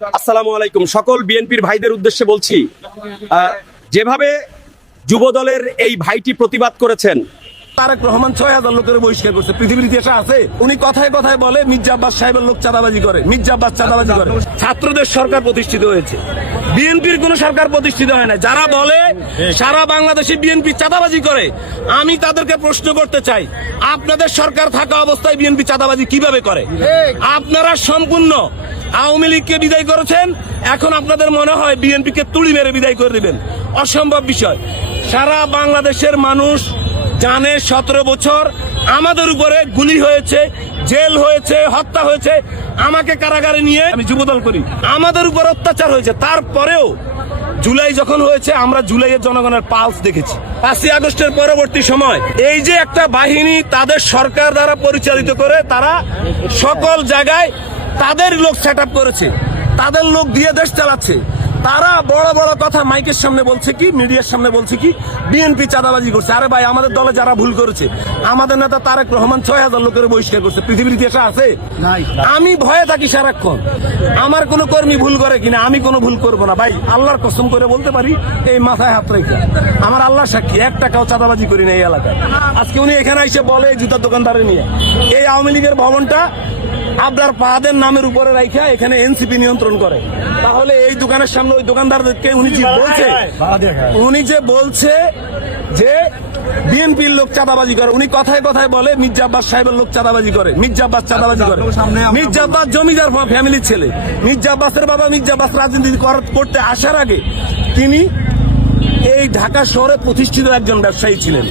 আসসালামু আলাইকুম। সকল বিএনপির ভাইদের উদ্দেশ্যে বলছি, যেভাবে যুবদলের এই ভাইটি প্রতিবাদ করেছেন, তারেক রহমান ৬,০০০ লোকের বহিষ্কার করছে। পৃথিবীর ইতিহাসে আছে? উনি কথায় কথায় বলে মির্জা আব্বাস সাহেবের লোক চাঁদাবাজি করে, মির্জা আব্বাস চাঁদাবাজি করে। ছাত্রদের সরকার প্রতিষ্ঠিত হয়েছে, বিএনপির কোন সরকার প্রতিষ্ঠিত হয় না। যারা বলে সারা বাংলাদেশে বিএনপি চাঁদাবাজি করে, আমি তাদেরকে প্রশ্ন করতে চাই, আপনাদের সরকার থাকা অবস্থায় বিএনপি চাঁদাবাজি কিভাবে করে? আপনারা সম্পূর্ণ আওয়ামী লীগকে বিদায় করেছেন, এখন আপনাদের মনে হয় বিএনপিকে তুড়ি মেরে বিদায় করে দিবেন। অসম্ভব বিষয়। সারা বাংলাদেশের মানুষ জানে 17 বছর আমাদের উপরে গুলি হয়েছে, জেল হয়েছে, হত্যা হয়েছে। আমাকে কারাগারে নিয়ে আমি যুবদল করি, আমাদের উপর অত্যাচার হয়েছে। তারপরেও জুলাই যখন হয়েছে, আমরা জুলাইয়ের জনগণের পালস দেখেছি। 5ই আগস্টের পরবর্তী সময় এই যে একটা বাহিনী তাদের সরকার দ্বারা পরিচালিত করে, তারা সকল জায়গায় তাদের লোক সেট আপ করেছে, তাদের লোক দিয়ে দেশ চালাচ্ছে। তারা বড় বড় কথা মাইকের সামনে বলছে কি, মিডিয়ার সামনে বলছে কি, বিএনপি চাঁদাবাজি করছে। আরে ভাই, আমাদের দলে যারা ভুল করেছে, আমাদের নেতা তারেক রহমান ৬,০০০ লোকের বহিষ্কার করছে। পৃথিবীর ইতিহাসে আছে? আমি ভয়ে থাকি সারাক্ষণ, আমার কোন কর্মী ভুল করে কিনা। আমি কোনো ভুল করবো না ভাই, আল্লাহর কসম করে বলতে পারি, এই মাথায় হাত রেখে। আমার আল্লাহ সাক্ষী, 1 টাকাও চাঁদাবাজি করি না এই এলাকায়। আজকে উনি এখানে এসে বলে জুতার দোকানদারে নিয়ে এই আওয়ামী লীগের ভবনটা আপনার পাহাদের নামের উপরে রাখা এখানে এনসিপি নিয়ন্ত্রণ করে। তাহলে এই দোকানের সামনে ওই দোকানদারদেরকে উনি যে বলছে যে বিএনপির লোক চাঁদাবাজি করে, উনি কথায় কথায় বলে মির্জা আব্বাস সাহেবের লোক চাঁদাবাজি করে, মির্জা আব্বাস চাঁদাবাজি করে। মির্জা আব্বাস জমিদার ফ্যামিলির ছেলে। মির্জা আব্বাসের বাবা মির্জা আব্বাস রাজনীতি করতে আসার আগে তিনি এই ঢাকা শহরে প্রতিষ্ঠিত একজন ব্যবসায়ী ছিলেন।